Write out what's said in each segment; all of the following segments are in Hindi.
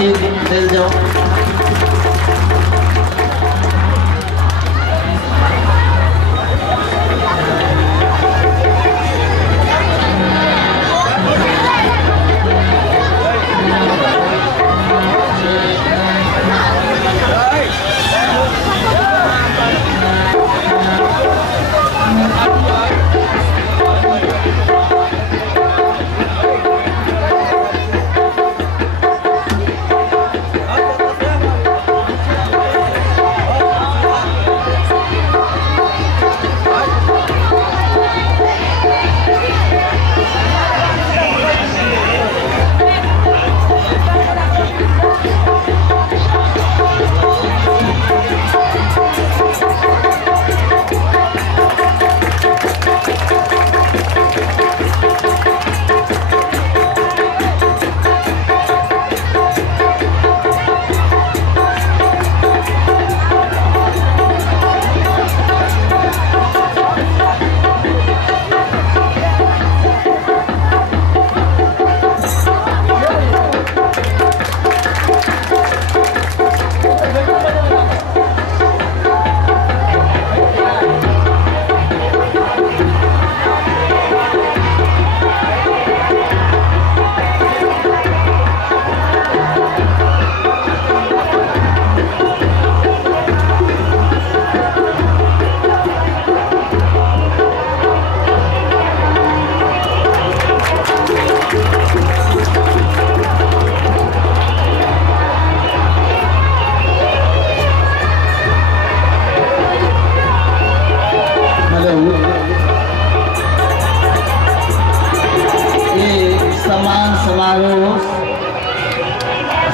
झंडी दिल जाओ।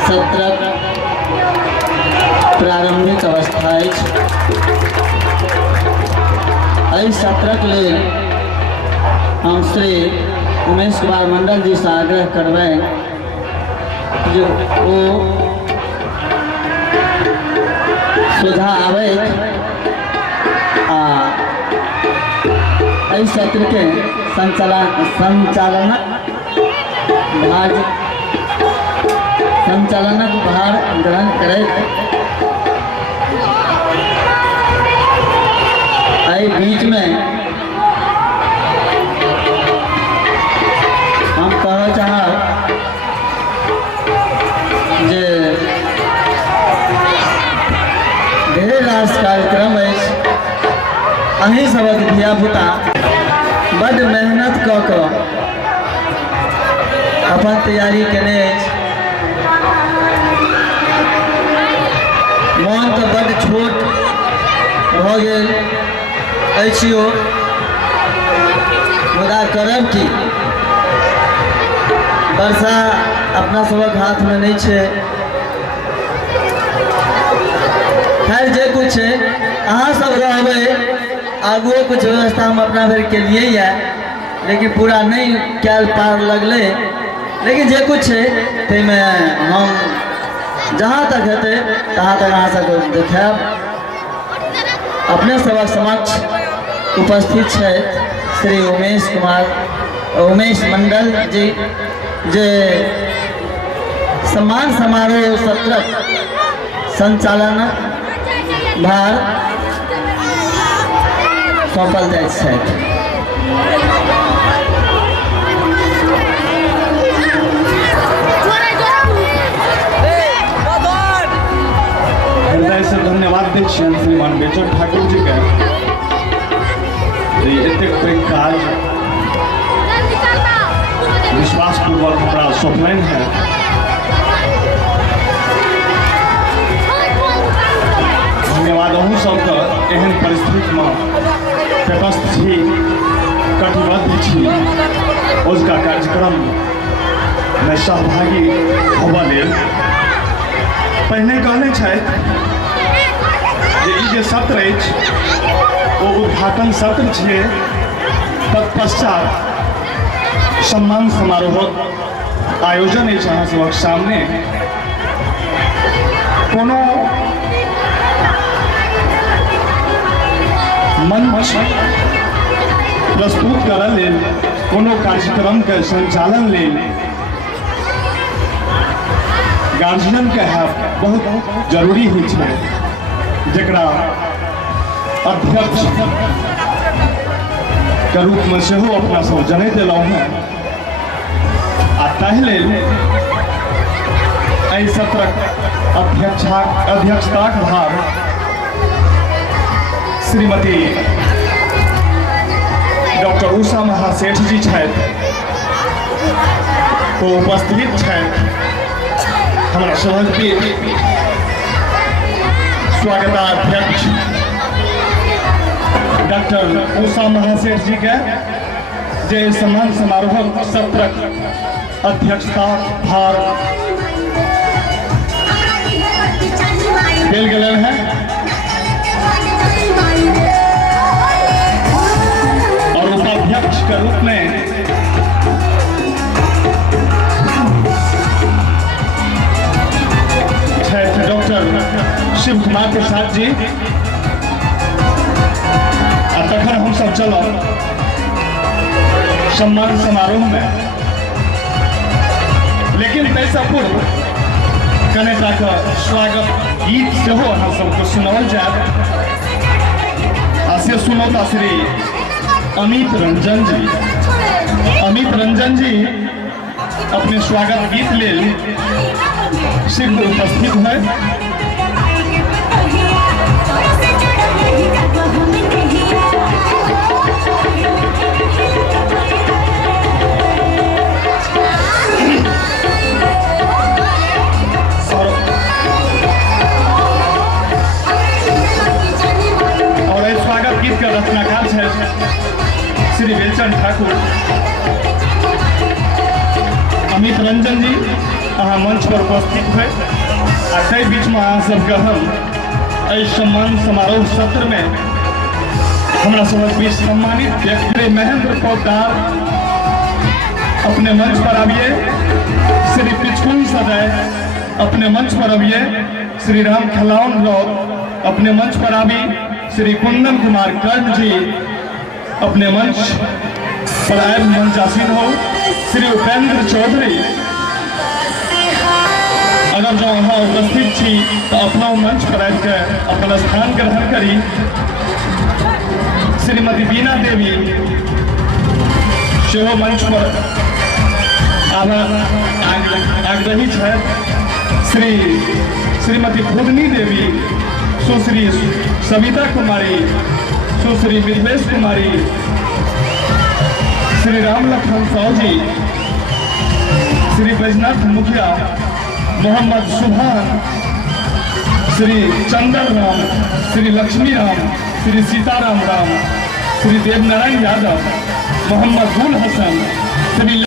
सत्रक प्रारंभिक अवस्था सत्रक ले हम श्री उमेश कुमार मंडल जी से आग्रह करबे जो वो सुझा आवे सत्र के संचालनक भार ग्रहण करे। बीच में हम कह चाह जे ढेर रास कार्यक्रम अही सबक धिया पुता बड़ मेहनत क अपन तैयारी केने मन तो बड़ छोट भ गेल अछियो मुदा करब की वर्षा अपना सबक हाथ में नहीं छे। खैर जे कुछ है अहाँ सब रहबे आगुओ कुछ व्यवस्था हम अपना भर के लिए है लेकिन पूरा नहीं कैल पार लगले लेकिन जे कुछ है ते में हम जहाँ तक हेते तहाँ तक अहाँ सबको देखाब। अपने सबक समक्ष उपस्थित है श्री उमेश मंडल जी जे सम्मान समारोह सत्रक संचालन भार सौंपल जाइत छथि। हृदय से धन्यवाद दै छियन श्रीमान बेचर ठाकुर जी के एतेक पैघ काज विश्वासपूर्वक हमरा सौंपलनि है। धन्यवाद अहूँ सबके एहन परिस्थिति में तटस्थ छी कटिबद्ध छी उसका कार्यक्रम में सहभागी होबा लेल। पहिने कहने छथि जे सत्र अछि वो उद्घाटन सत्र छे तत्पश्चात सम्मान समारोह आयोजन अछि अहाँ सबक सामने। कोनो मंच प्रस्तुत करय लेल कोनो कार्यक्रम के संचालन लेल गार्जियन के है बहुत जरूरी ही है, जरा अध्यक्ष के रूप में से अपना सब जनै दिलौं हैं। आ ताहि सत्रक अध्यक्षताक भार श्रीमती डॉक्टर उषा महासेठ जी वो उपस्थित हमारा सभापति स्वागताध्यक्ष डॉक्टर उषा महासेठ जी के जे सम्मान समारोह सत्रक अध्यक्षता भार देल गेल है और उपाध्यक्ष के रूप में डॉक्टर शिव कुमार प्रसाद जी। तखन हम सब चलो सम्मान समारोह में, लेकिन तैसा पूर्व कनेटा का स्वागत गीत से हो हम सबको सुनावल जाए। से सुनौता श्री अमित रंजन जी। अमित रंजन जी अपने स्वागत गीत ले शीघ्र उपस्थित है। और इस स्वागत गीत का रचनाकार है श्री बेलचंद ठाकुर। अमित रंजन जी अहाँ मंच पर उपस्थित है। आ बीच में अहाँ सबके हम सम्मान समारोह सत्र में हमारा सब बीच सम्मानित व्यक्ति महेंद्र पौदार अपने मंच पर आइए। श्री पिचकुल सदय अपने मंच पर आइए। श्री राम खलाउन राव अपने मंच पर आवी। श्री कुंदन कुमार कर्ण जी अपने मंच पर आए मंचासीन हो। श्री उपेंद्र चौधरी अगर जो वहाँ उपस्थित थी तो अपना मंच पर आकर अपना स्थान ग्रहण करी। श्रीमती बीना देवी सेहो मंच पर आग्रही है। श्रीमती खुदनी देवी, सुश्री सविता कुमारी, सुश्री मिथिलेश कुमारी, श्री राम लखन साहू जी, श्री बैजनाथ मुखिया, मोहम्मद सुभान, श्री चंदन राम, श्री लक्ष्मी राम, श्री सीताराम राम, श्री देवनारायण यादव, मोहम्मद गुल हसन, श्री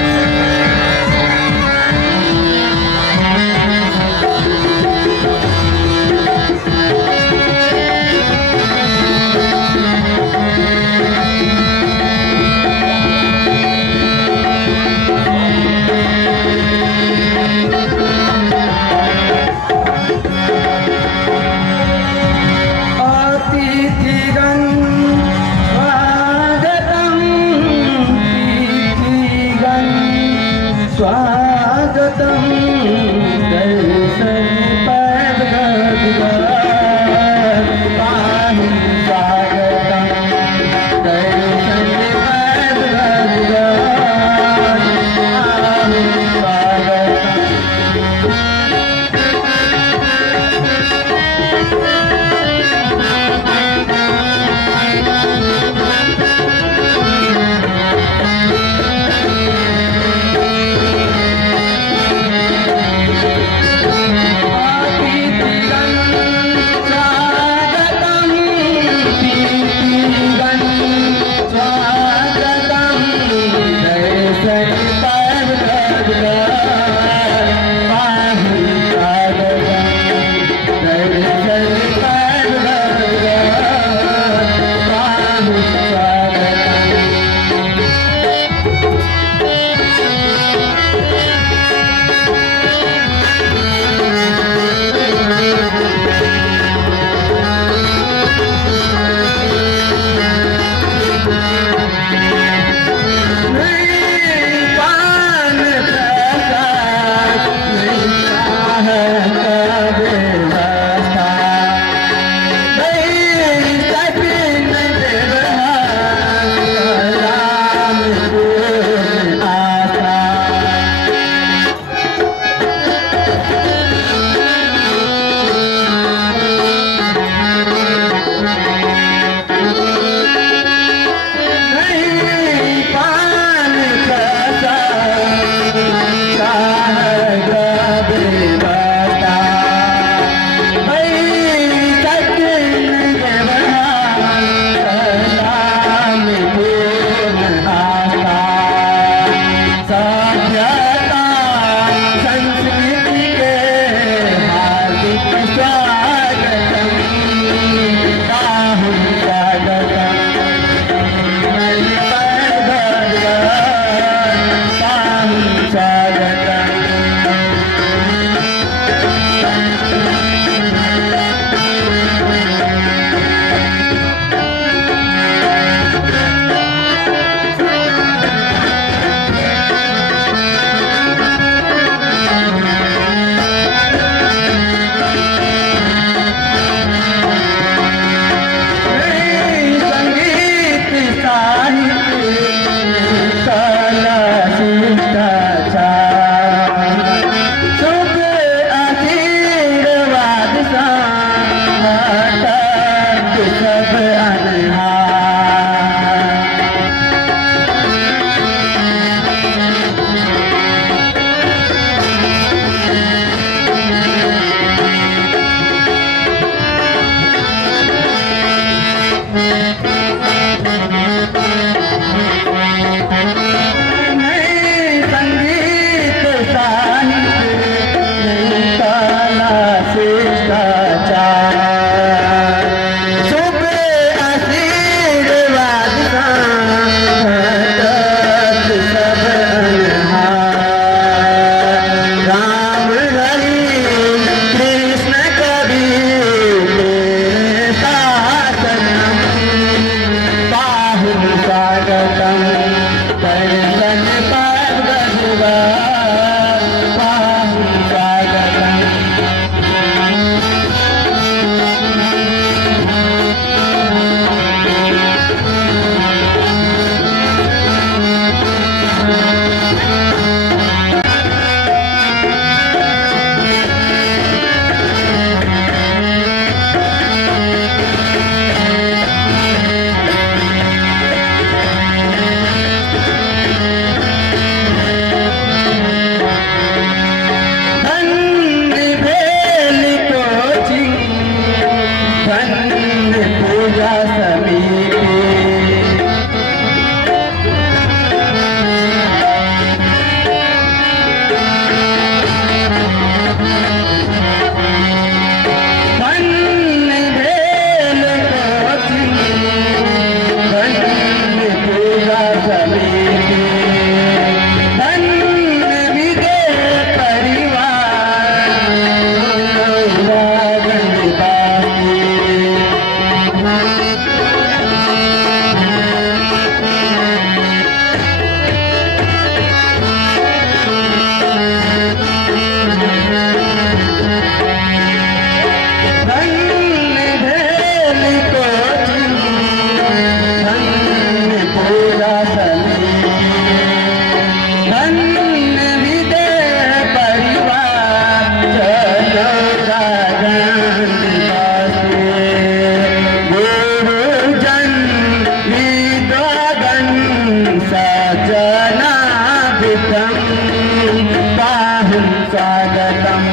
स्वागतम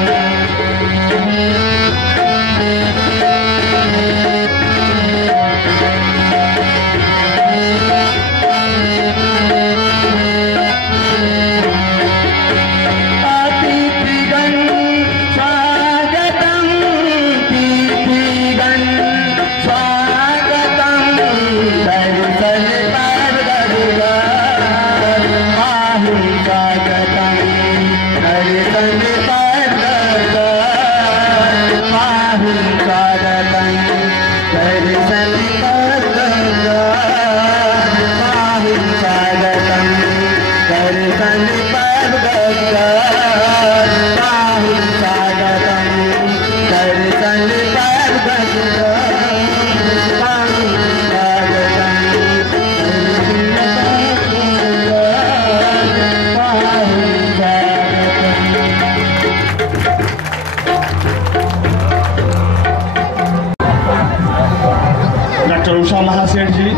उषा महासेठ जी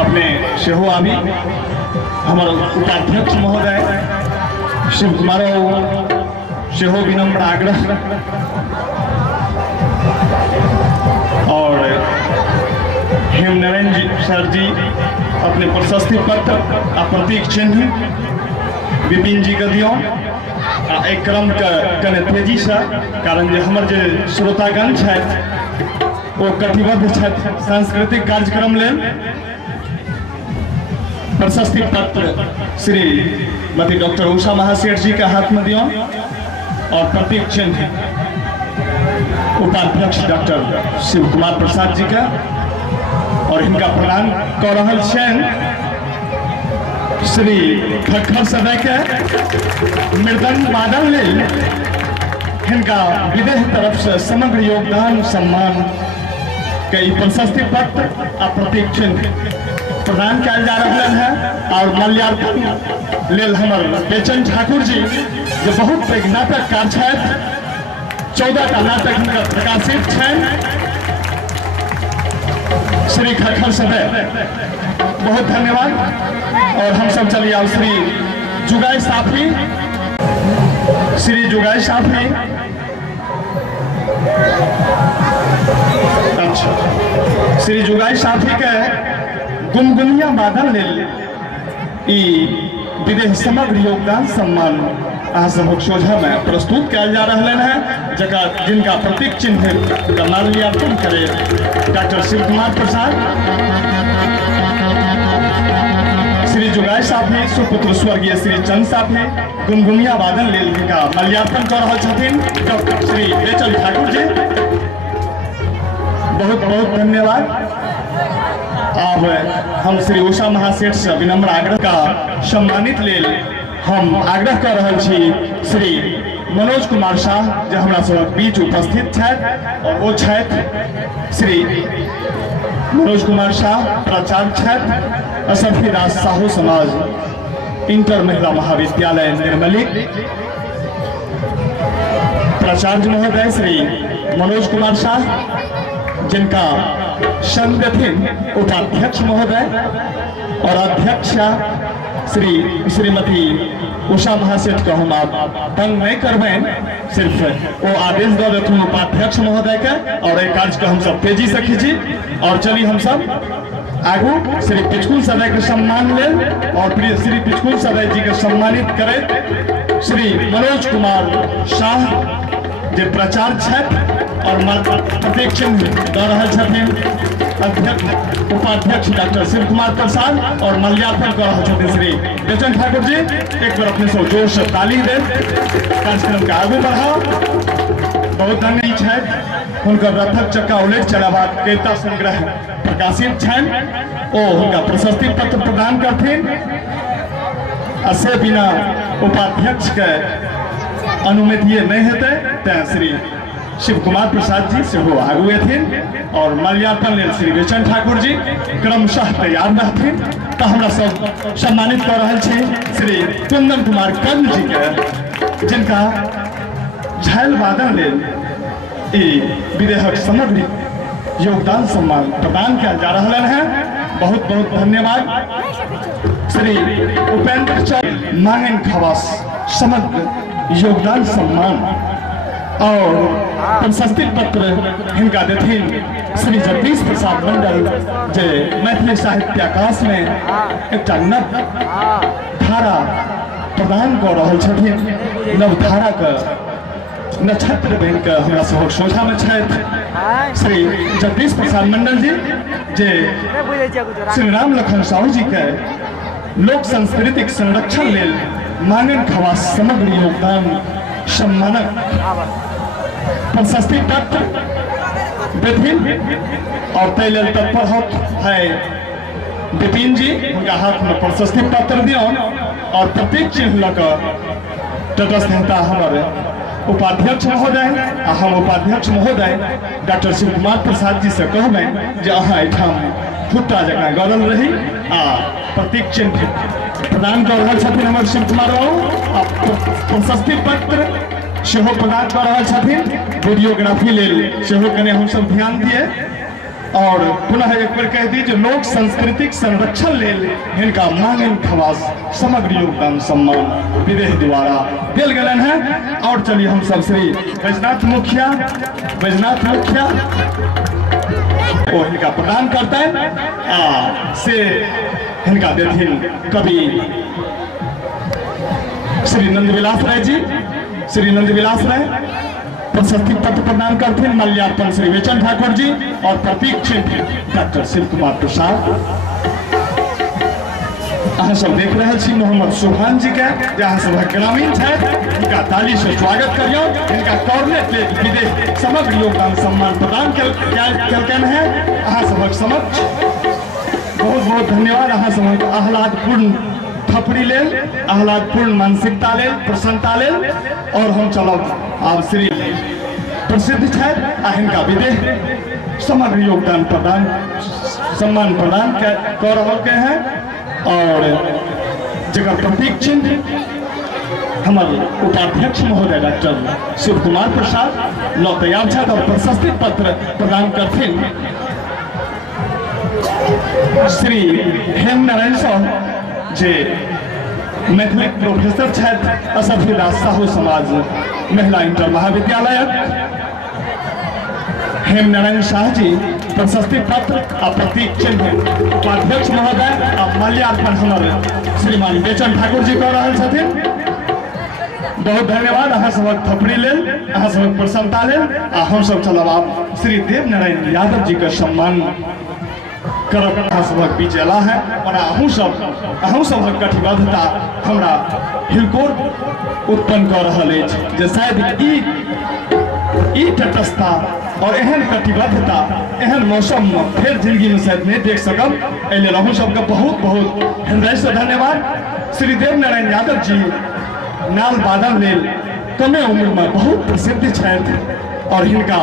अपने सेहो आबी हमार उपाध्यक्ष महोदय शिव कुमार सेहो विनम्र आग्रह और हेमनारायण जी सर जी अपने प्रशस्ति पत्र आ प्रतीक चिन्ह विपिन जी के दियो एक क्रम कने तेजी से कारण हमर जे श्रोतागण है वो कटिबद्ध सांस्कृतिक कार्यक्रम ले प्रशस्ति पत्र श्रीमती डॉक्टर उषा महासेठ जी के हाथ में दियो और प्रतीक चिन्ह उपाध्यक्ष डॉक्टर शिव कुमार प्रसाद जी का और इनका प्रदान कर रहल छन श्री खखर सदय के मृदंग वादन ले इनका विदेह तरफ से समग्र योगदान सम्मान कई प्रशस्ति पत्र आ प्रतीक चिन्ह प्रदान किया जा रहा है और माल्यार्पण लेल हमर बेचन ठाकुर जी जो बहुत पैघ नाटककार छथि 14टा नाटक हिनकर प्रकाशित छनि श्री खखर सदय बहुत धन्यवाद। और हम सब चलिए आओ श्री जुगाई साफी अच्छा श्री जुगाई साफी के गुनगुनिया बादल लेल विदेह समग्र योगदान सम्मान अहाँ सोझा में प्रस्तुत किया जा रहा है जिनका प्रतीक चिन्ह माल्यार्पण करे डॉक्टर शिव कुमार प्रसाद श्री जुगाई साफी सुपुत्र स्वर्गीय श्री चंद साफी गुनगुनिया वादन लेल इनका माल्यार्पण कर रहा डॉक्टर श्री बेचन ठाकुर जी बहुत बहुत धन्यवाद। अब हम श्री उषा महासेठ से विनम्र आग्रह का सम्मानित लेल हम आग्रह कर रहा छी श्री मनोज कुमार शाह जो हमारा सब बीच उपस्थित छथि और वो छथि श्री मनोज कुमार शाह प्राचार्य छथि असरफी दास साहू समाज इंटर महिला महाविद्यालय निर्मली प्राचार्य महोदय श्री मनोज कुमार शाह जिनका संगठन उपाध्यक्ष महोदय और अध्यक्षा श्रीमती उषा महासेठ को हम आप तंग नहीं करवें सिर्फ वो आदेश दे देथुन उपाध्यक्ष महोदय के और एक कार्य को हम सब तेजी से खींची और चली हम सब आगू श्री पिचकुल सदय के सम्मान ले और श्री पिचकुल सदय जी के सम्मानित करे श्री मनोज कुमार शाह जो प्रचार छथि और प्रतीक चिन्ह दे रहा उपाध्यक्ष डॉक्टर शिव कुमार प्रसाद और माल्यार्पण कर रहा श्री बेचन ठाकुर जी एक बार अपने सब जोर से ताली दे कार्यक्रम के आगे बढ़ाओ। बहुत धन्यवाद है उनकर रथक चक्का उल्लेख चलावा कविता संग्रह प्रकाशित छन ओ उनका प्रशस्ति पत्र प्रदान करथिन असे बिना उपाध्यक्ष के अनुमति नहीं होते श्री शिव कुमार प्रसाद जी से हो आगुए थे और माल्यार्पण ले श्री बेचन ठाकुर जी क्रमशः तैयार रहथिन तो हमरा सब सम्मानित कर रहा छे श्री कुंदन कुमार कंद जी के जिनका झायल वादन ले विदेहक समग्र योगदान सम्मान प्रदान किया जा रहा है। बहुत बहुत धन्यवाद। श्री उपेंद्र चौधरी मांगन खवास समग्र योगदान सम्मान और प्रशस्ति पत्र हिनका देथिन श्री जगदीश प्रसाद मंडल जे मैथिली साहित्याकाश में एक नव धारा प्रदान कर रहा छथिन। नवधारा का नक्षत्र बन के हमरा सबक सोझा में श्री जगदीश प्रसाद मंडल जी जे श्री राम लखन साहू जी के लोक सांस्कृतिक संरक्षण लेल मांगन खवास समग्र योगदान सम्मानक प्रशस्ति पत्र देथिन और तै लेल तत्पर है विपिन जी। उनका हाथ में प्रशस्ति पत्र दियौन और प्रतीक चिन्ह लकर तटस्थ हेता हमारे उपाध्यक्ष महोदय हम उपाध्यक्ष महोदय डॉक्टर शिव कुमार प्रसाद जी से कहबे जे अहाँ एठाम फुट्टा जगह गड़ल रही आ प्रतीक चिन्ह प्रदान कर रहा छथिन हमर शिव कुमार बाबू आ प्रशस्ति पत्र सेहो प्रदान कर रहा छथिन। वीडियोग्राफी लेल सेहो कने हम सब ध्यान दिए और पुनः एक बार कह दी जो लोक सांस्कृतिक संरक्षण लेल हिनका मांगन खवास समग्र योगदान सम्मान विदेह द्वारा दिल गलन है। और चलिए हम सब श्री बैजनाथ मुखिया वो हिनका प्रदान करते हैं से हिनका देथिन कवि श्री नंदविलास राय जी। श्री नंदविलास राय प्रशस्ति पत्र प्रदान करते हैं माल्यार्पण श्री बेचन ठाकुर जी और प्रतीक चिन्ह डॉक्टर शिव कुमार प्रसाद। अहाँ सब देख रहे छी मोहम्मद सुभान जी के जहाँ सब ग्रामीण है इनका ताली से स्वागत करियो। इनका कॉर्नेट ले विदेश समग्र योगदान सम्मान प्रदान कल है अहाँ सबक समक्ष बहुत बहुत धन्यवाद। अहाँ सब आह्लादपूर्ण थपड़ी लेल आह्लादपूर्ण मानसिकता लेल प्रसन्नता लेल और हम चलब आब श्री प्रसिद्ध है हिनका विदेह समग्र योगदान प्रदान सम्मान प्रदान कर रहे हैं और जगह प्रतीक चिन्ह हमारे उपाध्यक्ष महोदय डॉक्टर शिव कुमार प्रसाद लौ तैयार छथि और प्रशस्ति पत्र प्रदान करथिन श्री हेम नारायण साहू जे मैथिली प्रोफेसर छथि असफीदास साहू समाज महिला इंटर महाविद्यालय। हेम नारायण शाह जी प्रशस्ति पत्र आ प्रतीक चिन्ह उपाध्यक्ष महोदय आ माल्यार्पण हमारे श्रीमान बेचन ठाकुर जी कर रहे छथिन। बहुत धन्यवाद अहाँ सबक थपड़ी लेल अहाँ सबक प्रसन्नता लेल आ हम सब चलब आप श्री देव नारायण यादव जी का सम्मान करब अहाँ सबक बीच अला है और अहूँ सबक कटिबद्धता हमरा हिलकोर उत्पन्न कर रहा है जे शायद ई तटस्थता और एहन कटिबद्धता एहन मौसम में फिर जिंदगी में शायद नहीं देख सकब। एहि लेल अहूँ सबके बहुत बहुत हृदय से धन्यवाद। श्री देव नारायण यादव जी नाल वादन लेल कमे उम्र में बहुत प्रसिद्ध छथि और हिनका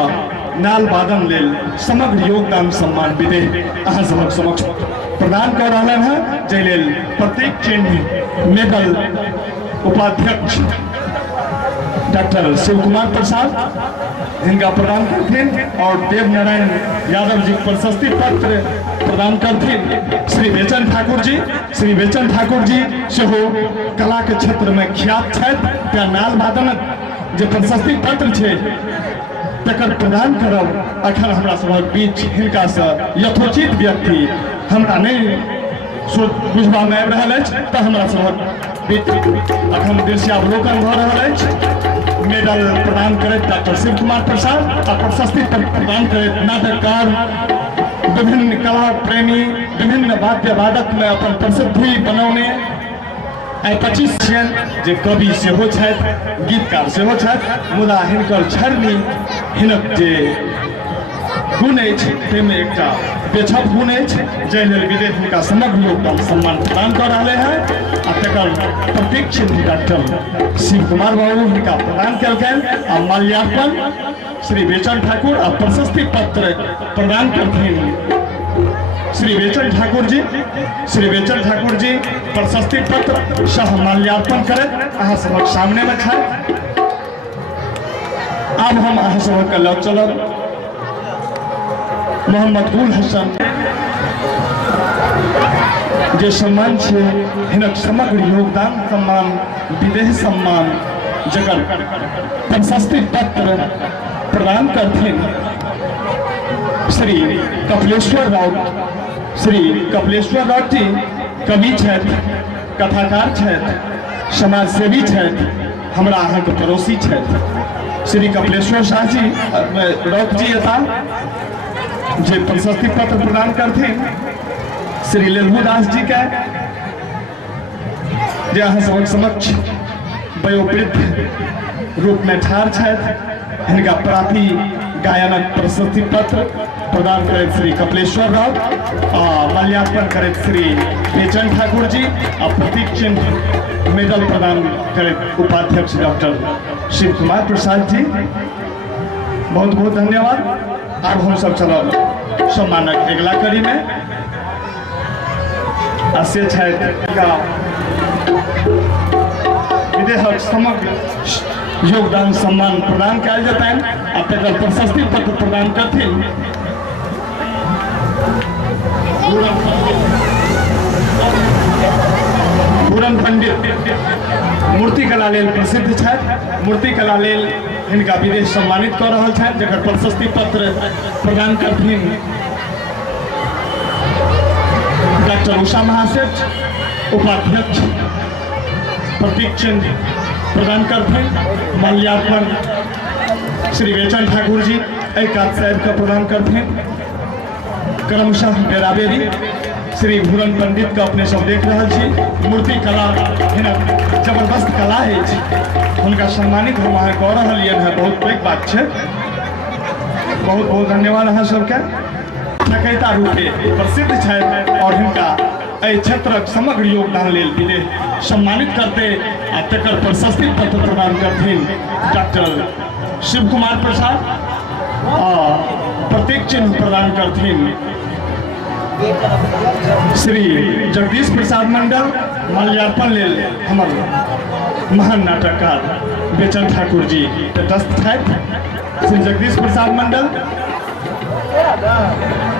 नाल वादन लेल समग्र योगदान सम्मान विदेह अहाँ सबक समक्ष प्रदान कर रहे हैं जै लेल प्रतीक चिन्ह मेडल उपाध्यक्ष डॉक्टर शिव कुमार प्रसाद जिनका प्रदान करथिन और देव नारायण यादव जी प्रशस्ति पत्र प्रदान करथिन श्री बेचन ठाकुर जी। श्री बेचन ठाकुर जी सेहो कला के क्षेत्र में ख्यात छथि त्या नाल वादनक जे प्रशस्ति पत्र छै तकर प्रदान करब अखन हमरा सबक बीच हिनका से यथोचित व्यक्ति हमरा नहीं बुझबा में आबि रहल अछि तऽ हमरा सबक बीच अखन दृश्यावलोकन भऽ रहल अछि। मेडल प्रदान करैत डॉक्टर शिव कुमार प्रसाद आ प्रशस्ति प्रदान करैत नाटककार विभिन्न कला प्रेमी विभिन्न वाद्य वादक में अपन प्रसिद्धि बनौने आई 25 जे कवि सेहो छथि गीतकार सेहो छथि मुदा हिनकर छरनी हिनक जे गुण अछि ताहिमे एकटा बेछप गुण अछि जै लेल विदेश हिनका समग्र योगदान सम्मान प्रदान कर रहे हैं आ तकर प्रतीक चिन्ह डॉक्टर शिव कुमार बाबू हिनका प्रदान कलकन आ माल्यार्पण श्री बेचन ठाकुर आ प्रशस्ति पत्र प्रदान करथिन श्री बेचन ठाकुर जी। श्री बेचन ठाकुर जी प्रशस्ति पत्र सह माल्यार्पण करत अहाँ सबक सामने में छै। अब हम अहाँ सबक लग चलब मोहम्मद गुल हसन जे सम्मान छे हिनक समग्र योगदान सम्मान विदेह सम्मान जकर प्रशस्ति पत्र प्रदान करथिन श्री कपिलेश्वर राउत। श्री कपिलेश्वर राउत जी कवि छथि, कथाकार छथि, समाजसेवी छथि, हमरा अहाँके पड़ोसी छथि। श्री कपिलेश्वर शाह जी राउत जी एता जे प्रशस्ति पत्र प्रदान करथिन श्री लेलहू दास जी के, जे अहाँ सबक समक्ष वयोवृद्ध रूप में ठाढ़ छथि। हिनका प्राति गायनक प्रशस्ति पत्र प्रदान करैत श्री कपिलेश्वर राउत आ माल्यार्पण करैत श्री बेचन ठाकुर जी आ प्रतीक चिन्ह मेडल प्रदान करैत उपाध्यक्ष डॉक्टर शिव कुमार प्रसाद जी। बहुत बहुत धन्यवाद। अब हम सब चलब सम्मानक अगला कड़ी में से विदेहक समग्र योगदान सम्मान प्रदान कल जाता है। अब प्रशस्ति पत्र प्रदान करथिन पूरन पंडित मूर्तिकला लेल प्रसिद्ध छथि। मूर्तिकला लेल हिनका विदेश सम्मानित कर रहल छथि, जकर प्रशस्ति पत्र प्रदान करथिन डॉक्टर उषा महासेठ। उपाध्यक्ष प्रतीक चिन्ह प्रदान करथिन माल्यार्पण श्री बेचन ठाकुर जी। एक साहब का प्रदान करथिन क्रमशः बेराबेरी श्री भूरन पंडित का अपने सब देख रहा छी। मूर्ति कला जबरदस्त कला है, उनका सम्मानित हम अहाँ कह रहा है, बहुत पैघ बात है। बहुत बहुत धन्यवाद अहाँ सबके। ठकैता रूपे प्रसिद्ध है और हिनका एहि क्षेत्रक समग्र योगदान लेल विदेश सम्मानित करते आ तकर प्रशस्ति पत्र प्रदान करथिन डॉक्टर शिव कुमार प्रसाद आ प्रतीक चिन्ह प्रदान करथिन श्री जगदीश प्रसाद मंडल। माल्यार्पण लेल हमर महान नाटककार बेचन ठाकुर जी तटस्थ छथि। श्री जगदीश प्रसाद मंडल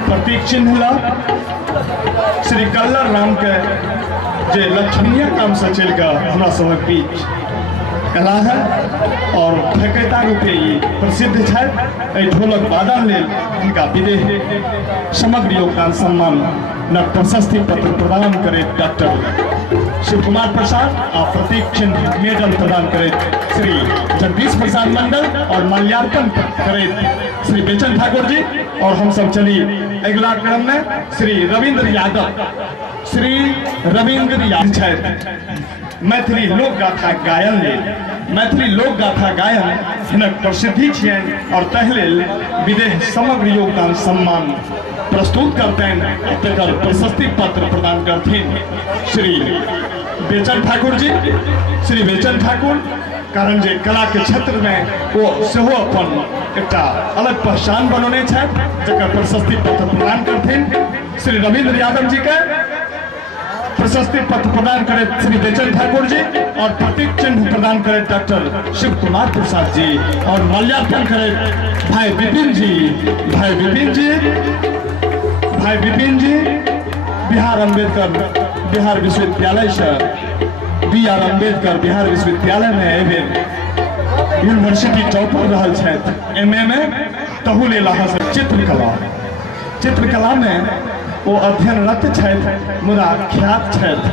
प्रतीक चिन्ह ला श्री कल्लर राम के जे लक्षणीय काम से चल कर हमरा सबक बीच कला है और ठकैता रूपे प्रसिद्ध है। ढोलक वादन लेल उनका विदेश समग्र योगदान सम्मान न प्रशस्ति पत्र प्रदान करे डॉक्टर शिव कुमार प्रसाद और प्रतीक चिन्ह मेडल प्रदान करे श्री जगदीश प्रसाद मंडल और माल्यार्पण करे श्री बेचन ठाकुर जी। और हम सब चली अगला क्रम में श्री रविंद्र यादव। श्री रविंद्र यादव मैथिली लोक गाथा गायन लेल मैथिली लोक गाथा गायन हिनक प्रसिद्धि छियनि और तहि लेल विदेश समग्र योगदान सम्मान प्रस्तुत करते हैं। तकर प्रशस्ति पत्र प्रदान करथिन श्री बेचन ठाकुर जी। श्री बेचन ठाकुर कारण जे कला के क्षेत्र में वो सेहो अपन एकटा अलग पहचान बनौने छथि, जकर प्रशस्ति पत्र प्रदान करथिन श्री रविंद्र यादव जी के। प्रशस्ति पत्र प्रदान करे श्री बेचन ठाकुर जी और प्रतीक चिन्ह प्रदान करे डॉक्टर शिव कुमार प्रसाद जी और माल्यार्पण करे भाई विपिन जी। भाई विपिन जी बिहार अम्बेडकर बिहार विश्वविद्यालय से बी.आर. अम्बेडकर बिहार विश्वविद्यालय में एबेर यूनिवर्सिटी टॉपर रहल छथि। एम.ए. में तहु लेल अहाँ से चित्रकला में वो अध्ययनरत छथि, मुदा ख्यात छथि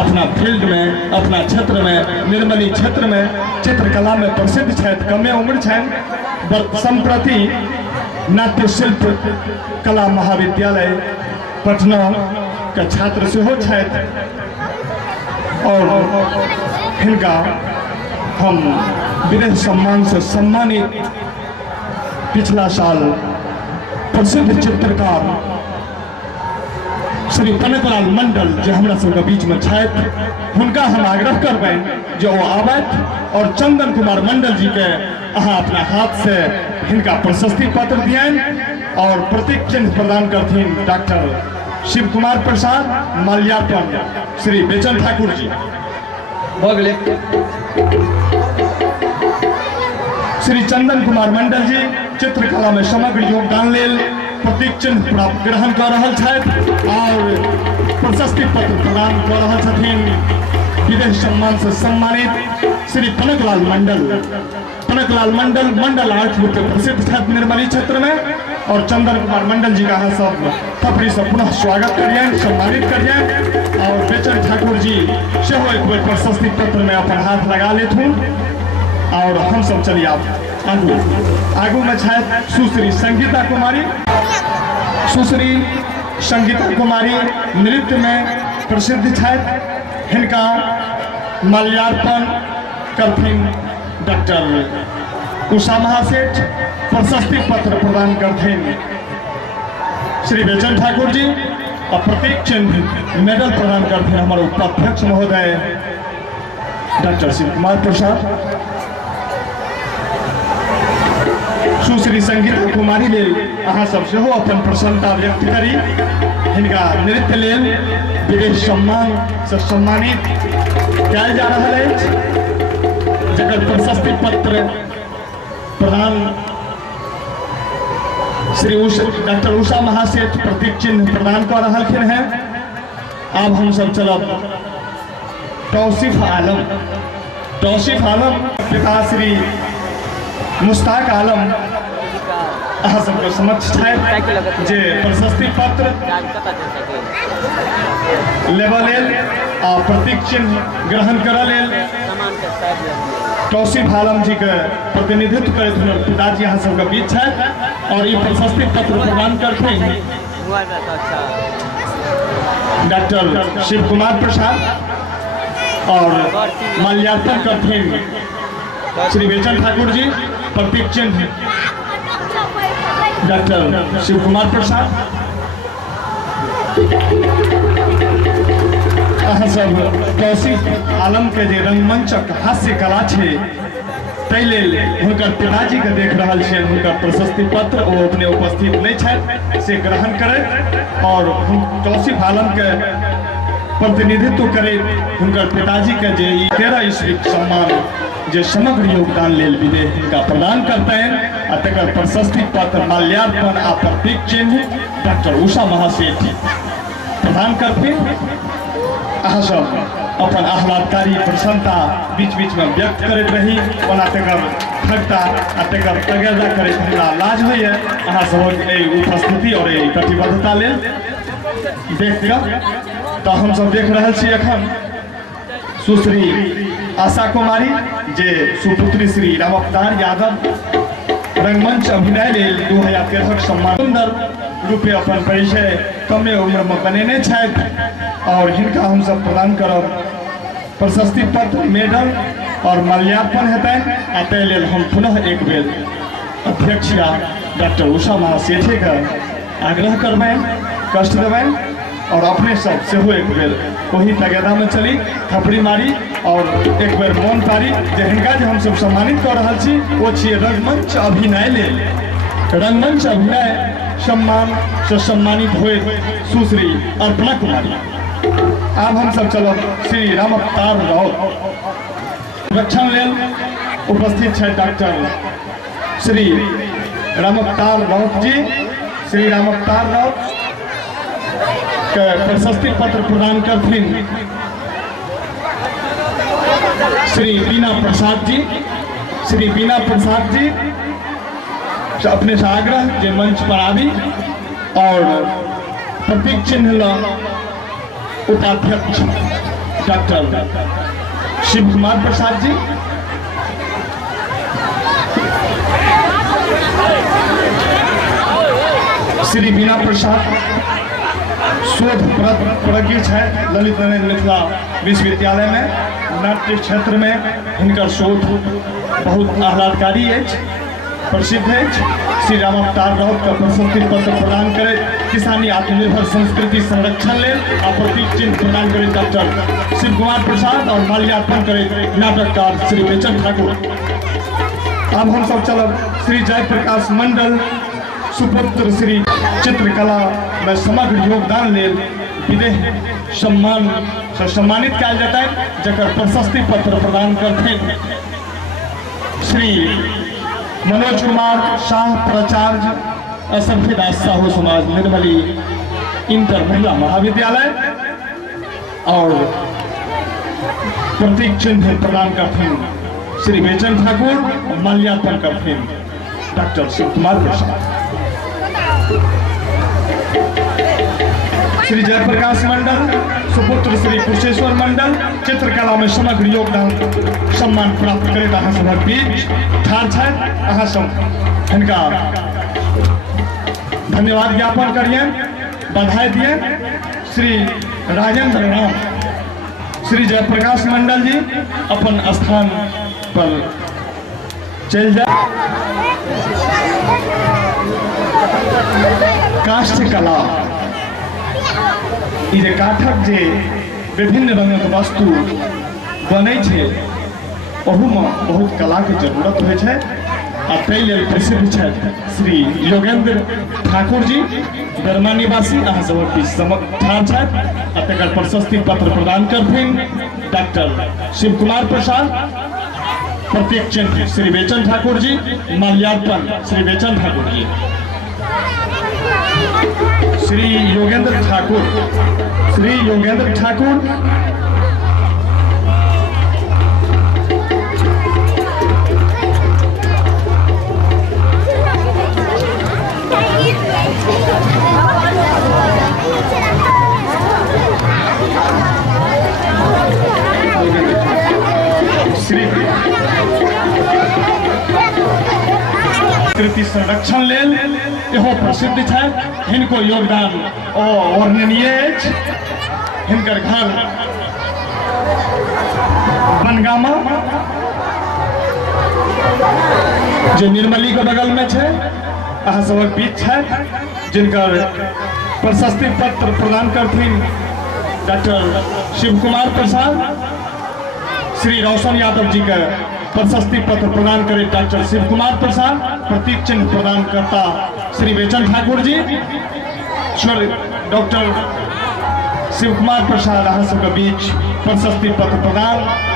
अपना फील्ड में, अपना क्षेत्र में, निर्मली क्षेत्र में चित्रकला में प्रसिद्ध छथि। कमे उम्र छनि। संप्रति नाट्य शिल्प कला महाविद्यालय पटना के छात्र सेहो छथि और हिनका हम विदेश सम्मान से सम्मानित पिछला साल प्रसिद्ध चित्रकार श्री कनकलाल मंडल जो हमरा सबके बीच में छथि, हुनका हम आग्रह करबनि जो वो आबथि और चंदन कुमार मंडल जी के अहाँ अपना हाथ से हिनका प्रशस्ति पत्र दियनि और प्रतीक चिन्ह प्रदान करथिन डॉक्टर शिव कुमार प्रसाद। माल्यार्पण श्री बेचन ठाकुर जी। श्री चंदन कुमार मंडल जी चित्रकला में समग्र योगदान लेल प्रतीक चिन्ह प्राप्त ग्रहण कर रहल छथि और प्रशस्ति पत्र प्रदान कर रहल छथिन। विदेश सम्मान से सम्मानित श्री पनकलाल मंडल मंडल आर्ट रूप में प्रसिद्ध छात्र निर्मली क्षेत्र में, और चंदन कुमार मंडल जी का हम सब थपड़ी से पुनः स्वागत करिए, सम्मानित करिए। और बेचन ठाकुर जी से हो एक बार प्रशस्ति पत्र में अपन हाथ लगा लेते हूँ। और हम सब चलिए आप आगू में छात्र सुश्री संगीता कुमारी नृत्य में प्रसिद्ध छात्र, इनका माल्यार्पण करथिन डॉक्टर उषा महासेठ, प्रशस्ति पत्र प्रदान करथिन श्री बेचन ठाकुर जी, और प्रतीक चिन्ह मेडल प्रदान करथिन हमारे उपाध्यक्ष महोदय डॉक्टर शिव कुमार प्रसाद। सुश्री संगीता कुमारी ले अहाँ सब से हो अपन प्रसन्नता व्यक्त करी, इनका नृत्य ले विदेश सम्मान से सम्मानित किया जा रहा है, जगह प्रशस्ति पत्र प्रदान श्री डॉक्टर उषा महासेठ प्रतीक चिन्ह प्रदान कर रहा हैं। अब हम सब चलब तौसीफ आलम पिता श्री मुश्ताक आलम अहाँ सबके समक्ष है जे प्रशस्ति पत्र लेवल आ प्रतीक चिन्ह ग्रहण करल तौसीफ आलम जी के प्रतिनिधित्व करते पिताजी अहाँ सबके बीच है, और ये प्रशस्ति पत्र प्रदान करते हैं डॉक्टर शिव कुमार प्रसाद, और माल्यार्पण करते हैं श्री बेचन ठाकुर जी, प्रतीक चिन्ह डॉक्टर शिव कुमार प्रसाद। अहाँ सब तौसीफ आलम के जे रंगमंचक हास्य कला है ताहि लेल हुनकर पिताजी के देख रहा है, हुनकर प्रशस्ति पत्र वो अपने उपस्थित नहीं है से ग्रहण करें, और तौसीफ आलम के प्रतिनिधित्व करे हुनकर पिताजी के जे 13 ईस्वी सम्मान जे समग्र योगदान लेल विदेश का प्रदान करते हैं, तकर प्रशस्ति पत्र माल्यार्पण आ प्रतीक चिन्ह डॉक्टर उषा महासेठ प्रदान करते। अहाँ सब अपन आह्लादकारी प्रसन्नता बीच बीच में व्यक्त करते रही, ओना तकर ठगता आ तकर तगेदा करे हमरा लाज होइए। अहाँ सब उपस्थिति और कटिबद्धता लेल देख तो हम सब देख रहे छी एखन सुश्री आशा कुमारी जे सुपुत्री श्री रामअवतार यादव रंगमंच अभिनय लेल 2013 सम्मान सुंदर रूपे अपन परिचय कमे उम्र में बनेने छथि, और हिनका हम सब प्रदान करब प्रशस्ति पत्र मेडल और माल्यार्पण हेतै। ताहि लेल हम पुनः एक बेर अध्यक्ष डॉक्टर उषा महासेठ के आग्रह करबनि, कष्ट देबनि, और अपने सब से हो एक बेर वही तगेदा में चली थपड़ी मारी और एक बेर मौन पारी जे हिनका जे हम सब सम्मानित कर रहा छी वो छिए रंगमंच अभिनय लेल। रंगमंच अभिनय सम्मान से सम्मानित हुए सुश्री अर्पणा कुमारी। अब हम सब चलो श्री रामअवतार राउत रक्षण लेल उपस्थित है डॉक्टर श्री रामअवतार राउत जी। श्री रामअवतार राउत के प्रशस्ति पत्र प्रदान करथिन श्री बीना प्रसाद जी। श्री बीना प्रसाद जी अपने से आग्रह जे मंच पर आवी और प्रतीक चिन्ह उपाध्यक्ष डॉक्टर शिव कुमार प्रसाद जी। श्री बीना प्रसाद शोध प्रज्ञ है ललित नारायण मिथिला विश्वविद्यालय में नाट्य क्षेत्र में हिनकर शोध बहुत आह्लादकारी है, प्रसिद्ध है। श्री रामअवतार राउत का प्रशस्ति पत्र प्रदान करे किसानी आत्मनिर्भर संस्कृति संरक्षण ले प्रतीक चिन्ह प्रदान करे डॉक्टर शिव कुमार प्रसाद और माल्यार्पण करे नाटककार श्री बेचन ठाकुर। अब हम सब चलब श्री जयप्रकाश मंडल सुपुत्र श्री चित्रकला में समग्र योगदान ले विदेह सम्मान से सम्मानित किया जाता है, जकर प्रशस्ति पत्र प्रदान करते श्री मनोज कुमार शाह प्राचार्य असंख्यदास साहू समाज निर्मली इंटर महिला महाविद्यालय और प्रतीक चिन्ह प्रदान करते श्री बेचन ठाकुर माल्यार्पण करते डॉक्टर शिव कुमार प्रसाद। श्री जयप्रकाश मंडल सुपुत्र श्री कुशेश्वर मंडल चित्रकला में समग्र योगदान सम्मान प्राप्त करे सभक बीच ठार छथि। इनका धन्यवाद ज्ञापन करिए, बधाई दिए। श्री राजेंद्र राम श्री जयप्रकाश मंडल जी अपन स्थान पर चल जाए। काष्ठ कला ये काठक जे विभिन्न रंगक वस्तु बने छे ओहू में बहुत कला के जरूरत होइ छे आ ताहि लेल प्रसिद्ध छथि श्री योगेंद्र ठाकुर जी बर्मा निवासी अहाँ सभक बीच ठाढ़ छथि आ तकर प्रशस्ति पत्र प्रदान करथिन डॉक्टर शिव कुमार प्रसाद। प्रत्येक चिन्ह श्री बेचन ठाकुर जी, माल्यार्पण श्री बेचन ठाकुर जी। श्री योगेंद्र ठाकुर श्री कृति संरक्षण लेल इहो प्रसिद्ध है। हिनको योगदान वर्णनीय अछि। हिनकर घर बनगामा जो निर्मली के बगल में है अहाँ सबक बीच है, जिनकर प्रशस्ति पत्र प्रदान करथिन डॉक्टर शिव कुमार प्रसाद। श्री रोशन यादव जी के प्रशस्ति पत्र प्रदान करे डॉक्टर शिव कुमार प्रसाद। प्रतीक चिन्ह प्रदान करता श्री बेचन ठाकुर जी। डॉक्टर शिव कुमार प्रसाद अहाँ सबके बीच प्रशस्ति पत्र प्रदान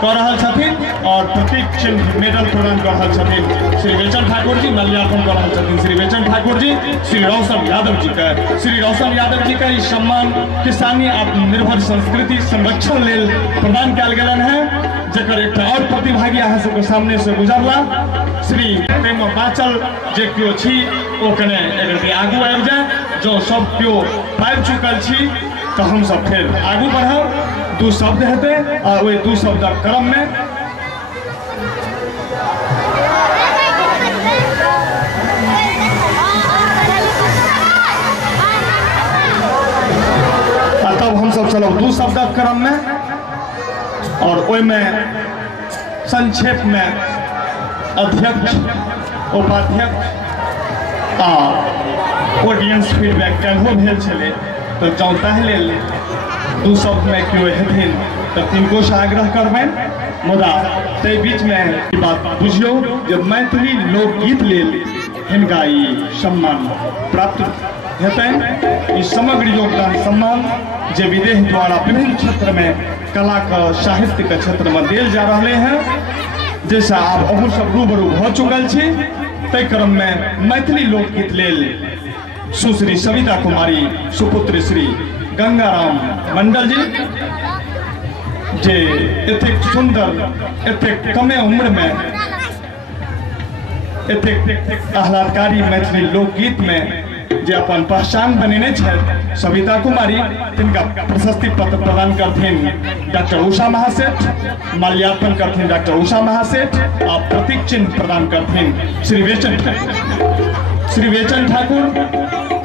कर रहा छथिन और प्रतीक चिन्ह मेडल प्रदान कर रहा छथिन श्री बेचन ठाकुर जी। माल्यार्पण कर रहा छथिन श्री बेचन ठाकुर जी। श्री रोशन यादव जी का इस सम्मान किसानी आत्मनिर्भर संस्कृति संरक्षण लेल प्रदान कयल गेलन है, जकर एक और प्रतिभागी अहाँ सबके सामने से गुजरला। श्री बाचल जे कियो छी ओ कने एकर आगू आबि जाए। जो सब कियो पाबि चुकल छी तो हम सब फिर आगू बढ़ब। दू शब्द हेते और वही दू शब्द क्रम में तब हम सब चलब दू शब्द क्रम में और ओहि में संक्षेप में अध्यक्ष उपाध्यक्ष आ ऑडियंस फीडबैक कहो भेल छले तो जौ ताहि लेल दू शब्द में क्यों हेथिन तो तिनको से आग्रह करबैन। मुदा ते बीच में ई बात बुझियो जे मैथिली लोकगीत लेल हिनका ई सम्मान प्राप्त हेतैन। ई समग्र योगदान सम्मान जे विदेश द्वारा विभिन्न क्षेत्र में कला का साहित्य के क्षेत्र में देल जा रहे हैं, जैसा आप अहू सब रूबरू हो चुकल छी। तै क्रम में मैथिली लोकगीत लेल सुश्री सविता कुमारी सुपुत्र श्री गंगाराम मंडल जी जे एतेक सुंदर एतेक कमे उम्र में एतेक आह्लादकारी मैथिली लोकगीत में जे अपन पहचान बनेने छथि सविता कुमारी, तिनका प्रशस्ति पत्र प्रदान करथिन डॉक्टर उषा महासेठ। माल्यार्पण करथिन डॉक्टर उषा महासेठ आ प्रतीक चिन्ह प्रदान करथिन श्री बेचन ठाकुर। श्री बेचन ठाकुर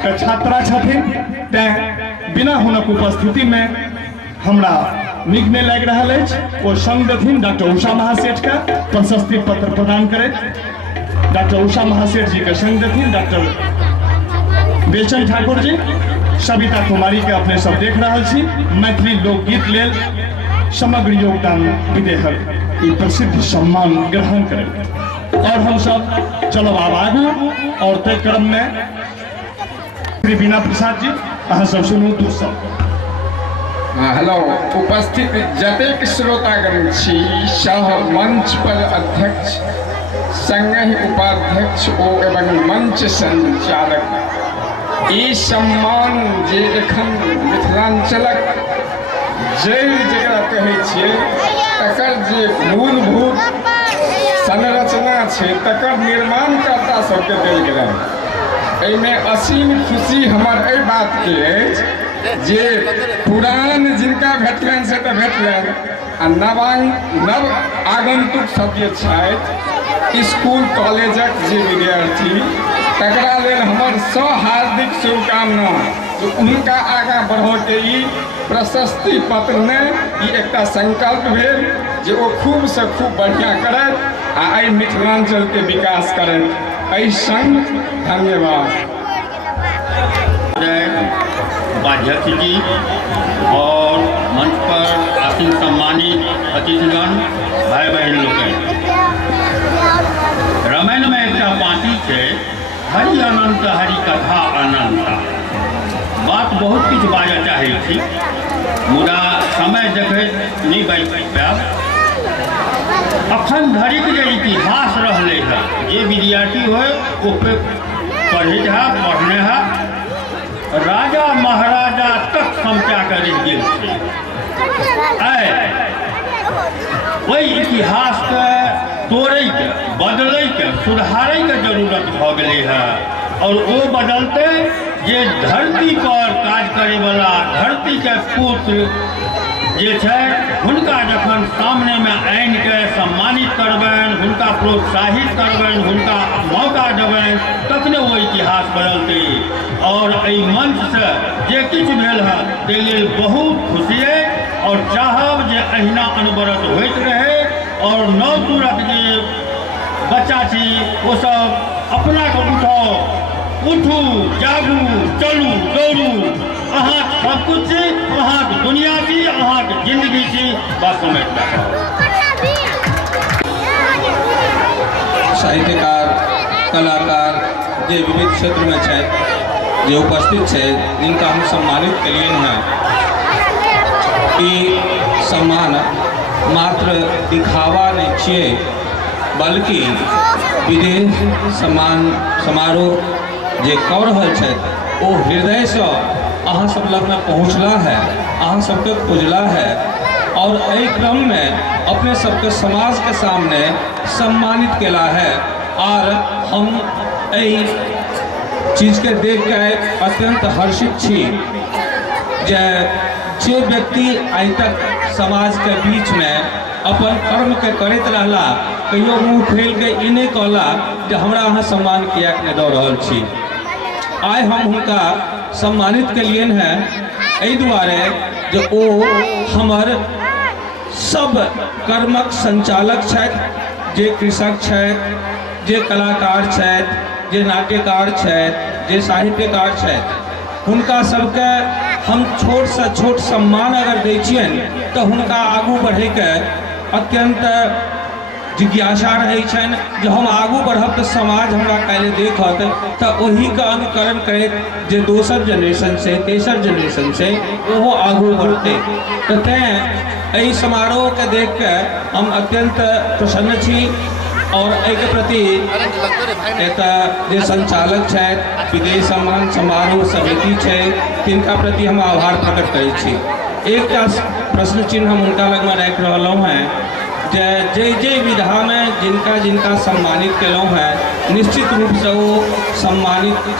के छात्रा छथिन, तैं बिना हुनक उपस्थिति में हमरा नीक नहीं लग रहा है। वो संग देथिन डॉक्टर उषा महासेठ का प्रशस्ति पत्र प्रदान करैत। डॉक्टर उषा महासेठ जी के संग देथिन डॉक्टर बेचन ठाकुर जी। सविता कुमारी के अपने सब देख रहा छी मैथिली लोकगीत लेल समग्र योगदान विदेहक ई प्रसिद्ध सम्मान ग्रहण करें। और हम सब चलो आब आगू और तय क्रम में श्री बीना प्रसाद जी अहाँ सब सुनू दू सब। हेलो उपस्थित जतेक श्रोतागण छी, सह मंच पर अध्यक्ष संगहि उपाध्यक्ष ओ एवं मंच संचालक ई सम्मान जे एखन मिथिलांचलक जड़ जकरा कहै छियै तकर जे मूलभूत संरचना छै तकर निर्माणकर्ता सबके देल गेलै। एहिमे असीम खुशी हमर एहि बातके अछि जे पुरान जिनका भेटलनि से तऽ भेटलनि, आ नव आगंतुक सब जे छथि स्कूल कॉलेजक जे विद्यार्थी तकरा लेल हमर हार्दिक शुभकामना जे हुनका आगाँ बढ़बऽके ई प्रशस्ति पत्रमे ई एकटा संकल्प भेल जे ओ खूब से खूब बढ़िआँ करथि आ एहि मिथिलांचलके विकास करथि। एहि संग धन्यवाद। उपाध्यक्ष जी और मंच पर आसीन सम्मानित अतिथिगण, भाई बहन लोग, रामायण में एक पाँति है हरि अनंत हरि कथा अनंत। बात बहुत किछु बाजऽ चाहै छी, मुदा समय देखे नहीं बाजि पायब। अखन धरिक जे इतिहास रहलै है, जे विद्यार्थी हो पढ़े है, पढ़ने है, राजा महाराजा तक समझा कर रह गए। वही इतिहास के तोड़े के, बदले के, सुधारे के जरूरत भ गई है। और वो बदलते जे धरती पर काज करे वाला धरती के पुत्र जे छै हुनका जखन सामने में आनि के सम्मानित करबनि, हुनका प्रोत्साहित करबनि, हुनका मौका देबनि, तखने वो इतिहास बदलते। और एहि मंच से जे किछु भेल है ताहि लेल बहुत खुशी है और चाहब जे अहिना अनवरत होइत रहे। और नव तुरंत जे बच्चा छी वो सब अपना के उठाओ, उठू, जागू, चलू, दौड़ू। अहाँ सब कुछ छी, अहाँ दुनिया छी, अहाँ जिंदगी छी, बस समझ साहित्यकार, कलाकार जे विविध क्षेत्र में छै, जे उपस्थित छै, जिनका हम सम्मानित कलिए हैं। ई सम्मान मात्र दिखावा नहीं छिए, बल्कि विदेश सम्मान समारोह जे कऽ रहल छै ओ हृदय से अहाँ सब लग में पहुँचला है, अहाँ सबके पुजला है। और एहि क्रम में अपने सबके समाज के सामने सम्मानित केला है। और हम एहि चीज के देख के अत्यंत हर्षित छी जे व्यक्ति आइ तक समाज के बीच में अपन कर्म के करते रहला, कहियो मुँह खोल के ई नहीं कहला जे हमरा अहाँ सम्मान किया नहीं दऽ रहल छी। आइ हम हुनका सम्मानित कलियन हैं एहि दुआरे जे ओ हमर सब कर्मक संचालक छथि, जे कृषक छथि, जे कलाकार छथि, जे नाट्यकार छथि, जे साहित्यकार छथि, हुनका सबके हम छोट से छोट सम्मान अगर दै छियनि तऽ हुनका आगू बढ़ैके अत्यंत जिज्ञासा रहे छनि जे हम आगू बढ़ब तऽ समाज हमरा काल्हि देखत तऽ ओही के अनुकरण करैत जे दोसर जनरेशन से, तेसर जनरेशन से ओहो आगू बढ़ते। तऽ तैं एहि समारोह के देख के हम अत्यंत प्रसन्न छी। और एहिके प्रति एतऽ जे संचालक छथि, विदेश सम्मान समारोह समिति छै, तिनका प्रति हम आभार प्रकट करै छी। एकटा प्रश्न चिन्ह हम हुनका लग में राखि रहलहुँ हैं जे विधा में जिनका जिनका सम्मानित केलहुँ हैं, निश्चित रूप से वो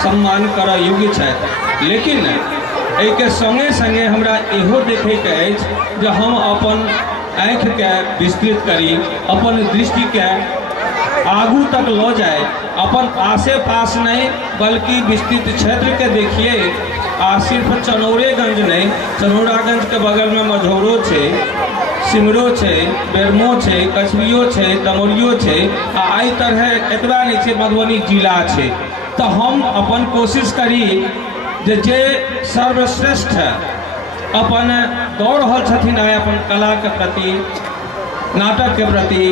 सम्मान करऽ योग्य छथि। लेकिन एहिके संगे संगे हमरा इहो देखैके अछि जे हम अपन आँखिके विस्तृत करी, अपन दृष्टिके आगू तक लो जाए, अपन आसे पास नहीं बल्कि विस्तृत क्षेत्र के देखिए। आ सिर्फ चनौरेगंज नहीं, चनौरागंज के बगल में मझौरो छे, सिमरो छे, बेरमो छे, कछवियो छे, दमोरियो छे, आ आई तरह एतबा नहीं छे मधुबनी जिला छे। तो हम अपन कोशिश करी जे सर्वश्रेष्ठ अपन दौड़ रहल छथिन आइ अपन कला के प्रति, नाटक के प्रति,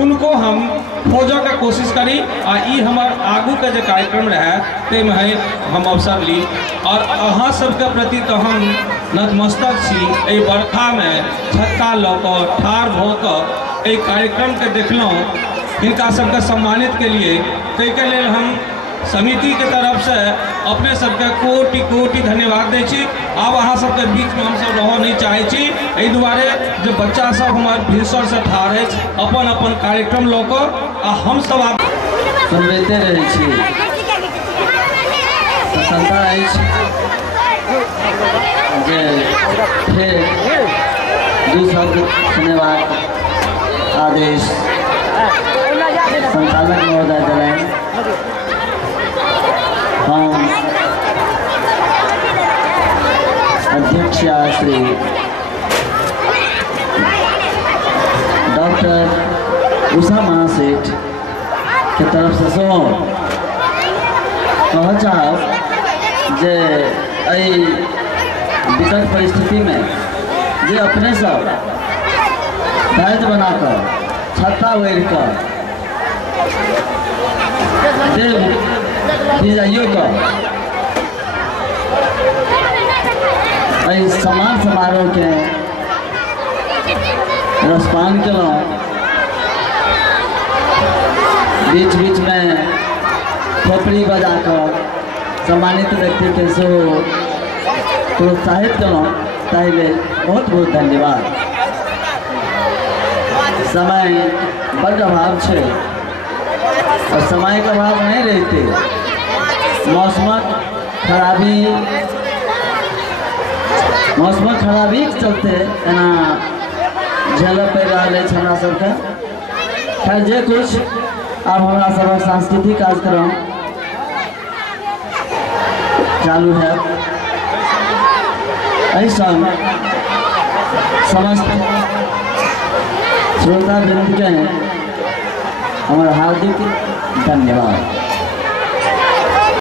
उनको हम खोजऽ के कोशिश करी। आ ई हमर आगू के जे कार्यक्रम रहे ताहिमे हम अवसर ली। और अहाँ सबके प्रति तो हम नतमस्तक छी। एहि बरखा में छत्ता लऽ कऽ ठाढ़ भऽ कऽ एहि कार्यक्रम के देखलहुँ, हिनका सबके सम्मानित के लिए ताहिके लेल हम समिति के तरफ से अपने सबके कोटि कोटि धन्यवाद दै छी। आब अहाँ सबके बीच में हम सब रह नहीं चाहे छी, एहि दुआरे जे बच्चा सब हमार भिनसर से ठाढ़ अछि अपन अपन कार्यक्रम लऽ कऽ, आ हम सब आब सुनबैते रहै छी। प्रसन्नता अछि जे फेर दू शब्द सुनेबाक आदेश संचालक महोदय देलनि। हम अध्यक्ष श्री डॉक्टर उषा महासेठ के तरफ से सेहो कहऽ चाहब जे एहि विकट परिस्थिति में जे अपने सब दायित्व बना कर छत्ता ओढ़ि कर देव विजइयो कर एहि सम्मान समारोह के रसपान केलहुँ। बीच बीच में खोपड़ी बजा कर सम्मानित व्यक्ति के सेहो प्रोत्साहित केलहुँ, ताहि लेल बहुत बहुत धन्यवाद। समय बड़ अभाव है और समय के अभाव नहीं रहते, मौसमक खराबी के चलते एना झेलऽ पड़ि रहा है हमरा सबके। खैर जे कुछ अब हमरा सबक सांस्कृतिक कार्यक्रम चालू है, एहि संग समस्त श्रोता वृंद के हमारा हार्दिक धन्यवाद।